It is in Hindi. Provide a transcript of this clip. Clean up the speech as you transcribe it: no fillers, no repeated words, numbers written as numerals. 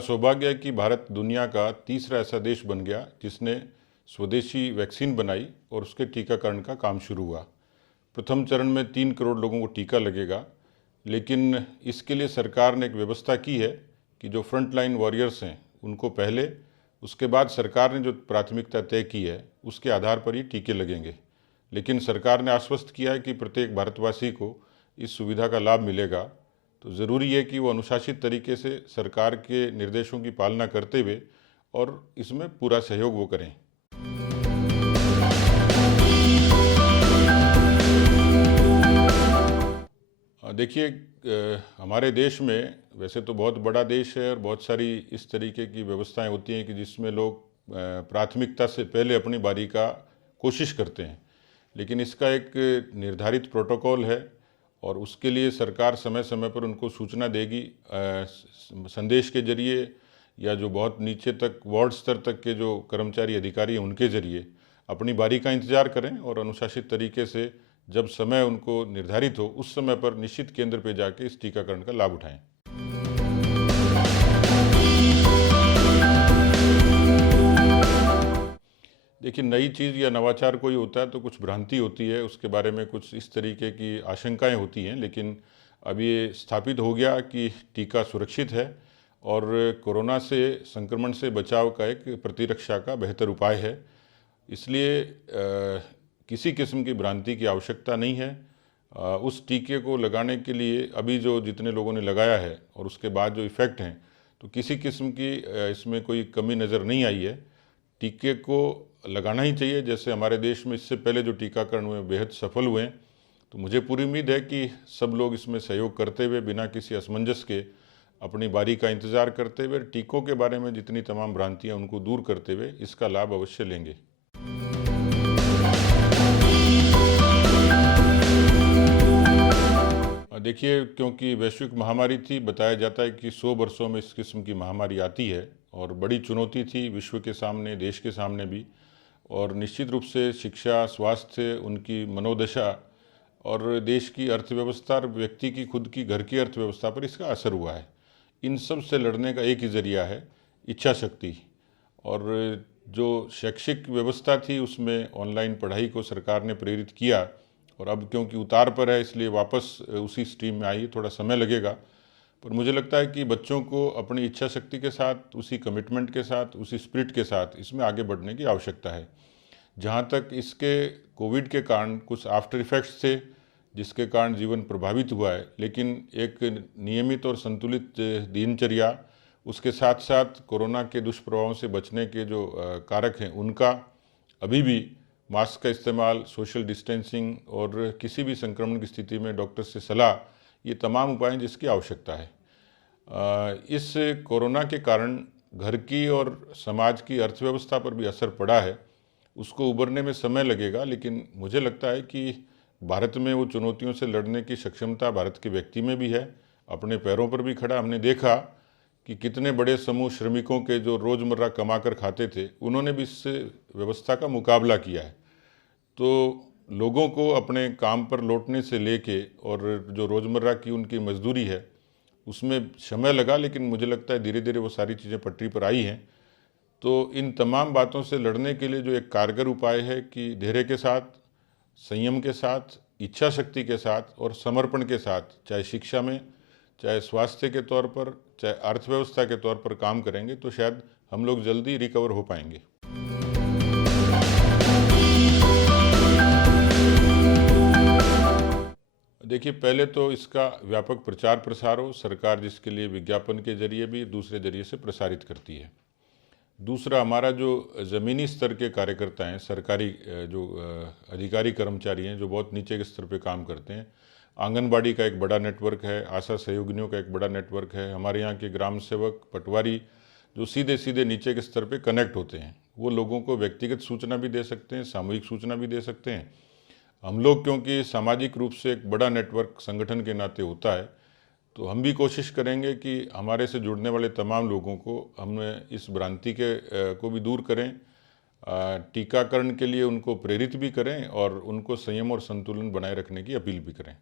सौभाग्य है कि भारत दुनिया का तीसरा ऐसा देश बन गया जिसने स्वदेशी वैक्सीन बनाई और उसके टीकाकरण का काम शुरू हुआ। प्रथम चरण में 3 करोड़ लोगों को टीका लगेगा, लेकिन इसके लिए सरकार ने एक व्यवस्था की है कि जो फ्रंट लाइन वॉरियर्स हैं उनको पहले, उसके बाद सरकार ने जो प्राथमिकता तय की है उसके आधार पर ही टीके लगेंगे। लेकिन सरकार ने आश्वस्त किया है कि प्रत्येक भारतवासी को इस सुविधा का लाभ मिलेगा। तो ज़रूरी है कि वो अनुशासित तरीके से सरकार के निर्देशों की पालना करते हुए और इसमें पूरा सहयोग वो करें। देखिए, हमारे देश में वैसे तो बहुत बड़ा देश है और बहुत सारी इस तरीके की व्यवस्थाएं होती हैं कि जिसमें लोग प्राथमिकता से पहले अपनी बारी का कोशिश करते हैं, लेकिन इसका एक निर्धारित प्रोटोकॉल है और उसके लिए सरकार समय समय पर उनको सूचना देगी, संदेश के जरिए या जो बहुत नीचे तक वार्ड स्तर तक के जो कर्मचारी अधिकारी हैं उनके जरिए अपनी बारी का इंतज़ार करें और अनुशासित तरीके से जब समय उनको निर्धारित हो उस समय पर निश्चित केंद्र पर जाके इस टीकाकरण का लाभ उठाएं। देखिए, नई चीज़ या नवाचार कोई होता है तो कुछ भ्रांति होती है, उसके बारे में कुछ इस तरीके की आशंकाएं होती हैं, लेकिन अब ये स्थापित हो गया कि टीका सुरक्षित है और कोरोना से संक्रमण से बचाव का एक प्रतिरक्षा का बेहतर उपाय है। इसलिए किसी किस्म की भ्रांति की आवश्यकता नहीं है। उस टीके को लगाने के लिए अभी जो जितने लोगों ने लगाया है और उसके बाद जो इफ़ेक्ट हैं, तो किसी किस्म की इसमें कोई कमी नज़र नहीं आई है। टीके को लगाना ही चाहिए। जैसे हमारे देश में इससे पहले जो टीकाकरण हुए बेहद सफल हुए, तो मुझे पूरी उम्मीद है कि सब लोग इसमें सहयोग करते हुए बिना किसी असमंजस के अपनी बारी का इंतज़ार करते हुए टीकों के बारे में जितनी तमाम भ्रांतियाँ उनको दूर करते हुए इसका लाभ अवश्य लेंगे। देखिए, क्योंकि वैश्विक महामारी थी, बताया जाता है कि 100 वर्षों में इस किस्म की महामारी आती है और बड़ी चुनौती थी विश्व के सामने, देश के सामने भी। और निश्चित रूप से शिक्षा, स्वास्थ्य, उनकी मनोदशा और देश की अर्थव्यवस्था और व्यक्ति की खुद की घर की अर्थव्यवस्था पर इसका असर हुआ है। इन सब से लड़ने का एक ही ज़रिया है, इच्छा शक्ति। और जो शैक्षिक व्यवस्था थी उसमें ऑनलाइन पढ़ाई को सरकार ने प्रेरित किया और अब क्योंकि उतार पर है इसलिए वापस उसी स्ट्रीम में आई, थोड़ा समय लगेगा। पर मुझे लगता है कि बच्चों को अपनी इच्छा शक्ति के साथ, उसी कमिटमेंट के साथ, उसी स्पिरिट के साथ इसमें आगे बढ़ने की आवश्यकता है। जहाँ तक इसके कोविड के कारण कुछ आफ्टर इफ़ेक्ट्स थे जिसके कारण जीवन प्रभावित हुआ है, लेकिन एक नियमित और संतुलित दिनचर्या, उसके साथ साथ कोरोना के दुष्प्रभावों से बचने के जो कारक हैं उनका अभी भी मास्क का इस्तेमाल, सोशल डिस्टेंसिंग और किसी भी संक्रमण की स्थिति में डॉक्टर से सलाह, ये तमाम उपाय जिसकी आवश्यकता है। इस कोरोना के कारण घर की और समाज की अर्थव्यवस्था पर भी असर पड़ा है, उसको उबरने में समय लगेगा, लेकिन मुझे लगता है कि भारत में वो चुनौतियों से लड़ने की सक्षमता भारत के व्यक्ति में भी है, अपने पैरों पर भी खड़ा। हमने देखा कि कितने बड़े समूह श्रमिकों के जो रोज़मर्रा कमा कर खाते थे, उन्होंने भी इस व्यवस्था का मुकाबला किया है। तो लोगों को अपने काम पर लौटने से लेके और जो रोज़मर्रा की उनकी मजदूरी है उसमें समय लगा, लेकिन मुझे लगता है धीरे धीरे वो सारी चीज़ें पटरी पर आई हैं। तो इन तमाम बातों से लड़ने के लिए जो एक कारगर उपाय है कि धैर्य के साथ, संयम के साथ, इच्छा शक्ति के साथ और समर्पण के साथ, चाहे शिक्षा में, चाहे स्वास्थ्य के तौर पर, चाहे अर्थव्यवस्था के तौर पर काम करेंगे तो शायद हम लोग जल्दी रिकवर हो पाएंगे। देखिए, पहले तो इसका व्यापक प्रचार प्रसार हो, सरकार जिसके लिए विज्ञापन के जरिए भी दूसरे जरिए से प्रसारित करती है। दूसरा, हमारा जो ज़मीनी स्तर के कार्यकर्ता हैं, सरकारी जो अधिकारी कर्मचारी हैं जो बहुत नीचे के स्तर पे काम करते हैं, आंगनबाड़ी का एक बड़ा नेटवर्क है, आशा सहयोगिनियों का एक बड़ा नेटवर्क है, हमारे यहाँ के ग्राम सेवक, पटवारी जो सीधे सीधे नीचे के स्तर पे कनेक्ट होते हैं, वो लोगों को व्यक्तिगत सूचना भी दे सकते हैं, सामूहिक सूचना भी दे सकते हैं। हम लोग क्योंकि सामाजिक रूप से एक बड़ा नेटवर्क संगठन के नाते होता है, तो हम भी कोशिश करेंगे कि हमारे से जुड़ने वाले तमाम लोगों को हम इस भ्रांति के को भी दूर करें, टीकाकरण के लिए उनको प्रेरित भी करें और उनको संयम और संतुलन बनाए रखने की अपील भी करें।